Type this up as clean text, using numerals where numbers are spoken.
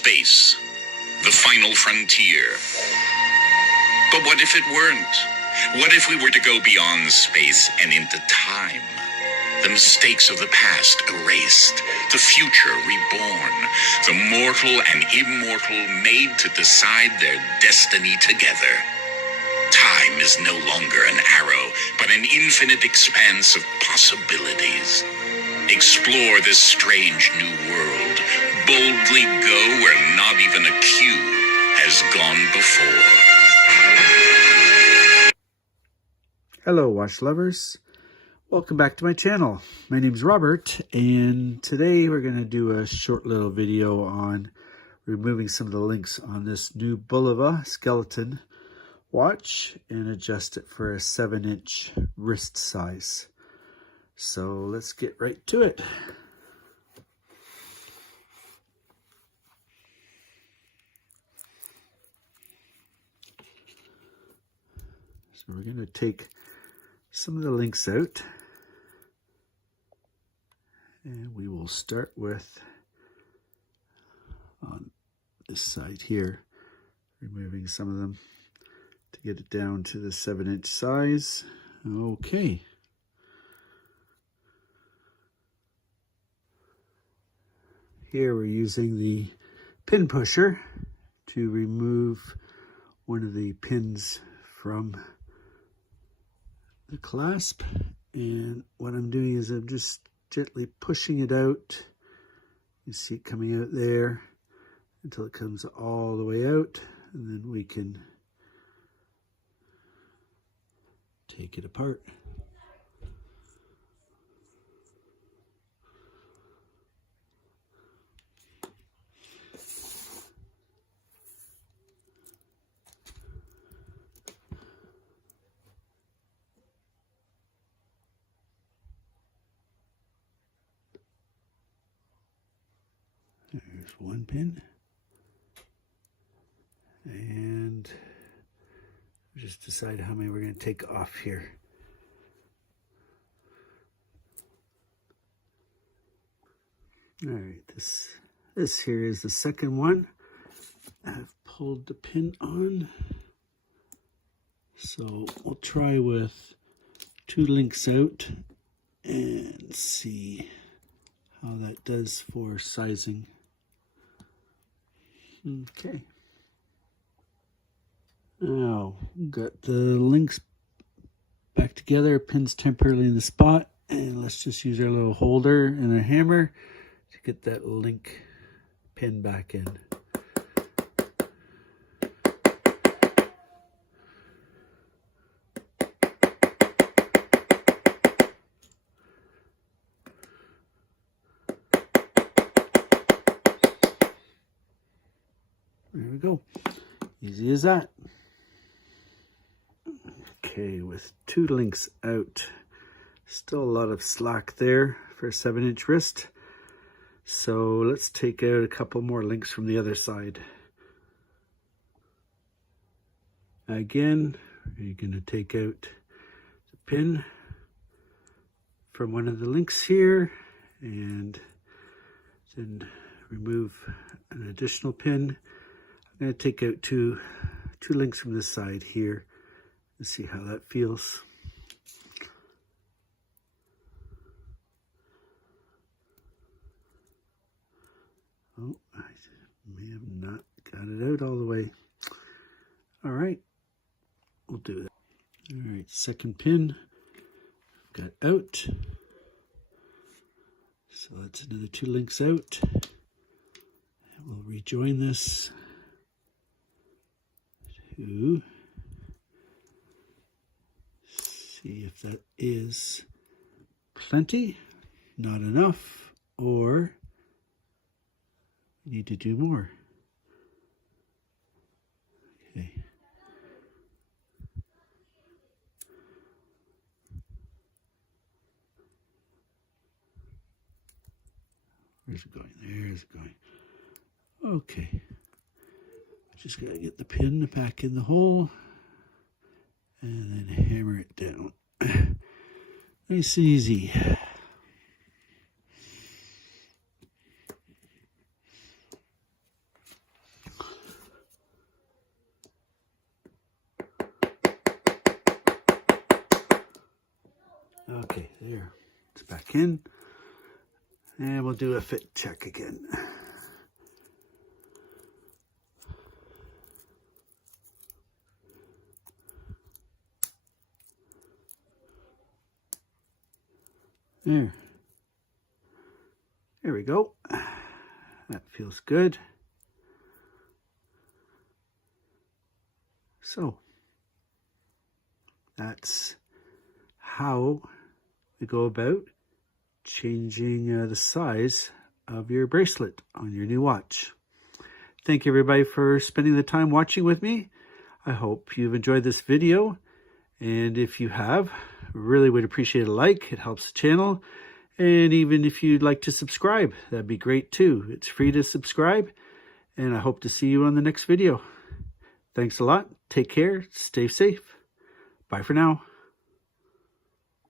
Space, the final frontier. But what if it weren't? What if we were to go beyond space and into time? The mistakes of the past erased, the future reborn, the mortal and immortal made to decide their destiny together. Time is no longer an arrow, but an infinite expanse of possibilities. Explore this strange new world. Boldly go where not even a cue has gone before. Hello, watch lovers. Welcome back to my channel. My name is Robert, and today we're going to do a short little video on removing some of the links on this new Bulova skeleton watch and adjust it for a 7-inch wrist size. So let's get right to it. So we're going to take some of the links out, and we will start with on this side here, removing some of them to get it down to the 7-inch size. Okay. Here we're using the pin pusher to remove one of the pins from the clasp, and what I'm doing is I'm just gently pushing it out. You see it coming out there until it comes all the way out, and then we can take it apart. There's one pin, and just decide how many we're going to take off here. All right, this here is the second one. I've pulled the pin on, so we'll try with 2 links out and see how that does for sizing. Okay. Now, got the links back together, pins temporarily in the spot, and let's just use our little holder and a hammer to get that link pin back in. There we go. Easy as that. Okay, with 2 links out, still a lot of slack there for a 7-inch wrist. So let's take out a couple more links from the other side. Again, you're going to take out the pin from one of the links here and then remove an additional pin. I'm going to take out two links from this side here and see how that feels. Oh, I may have not got it out all the way. All right, we'll do that. All right, second pin got out. So that's another 2 links out. We'll rejoin this. See if that is plenty, not enough, or we need to do more. Okay. Where's it going? There's it going. Okay. Just gotta get the pin back in the hole and then hammer it down. Nice and easy. Okay, there. It's back in. And we'll do a fit check again. There. There we go. That feels good. So, that's how we go about changing the size of your bracelet on your new watch. Thank you everybody for spending the time watching with me. I hope you've enjoyed this video, and if you have, really would appreciate a like. It helps the channel. And even if you'd like to subscribe, that'd be great too. It's free to subscribe, and I hope to see you on the next video. Thanks a lot. Take care. Stay safe. Bye for now.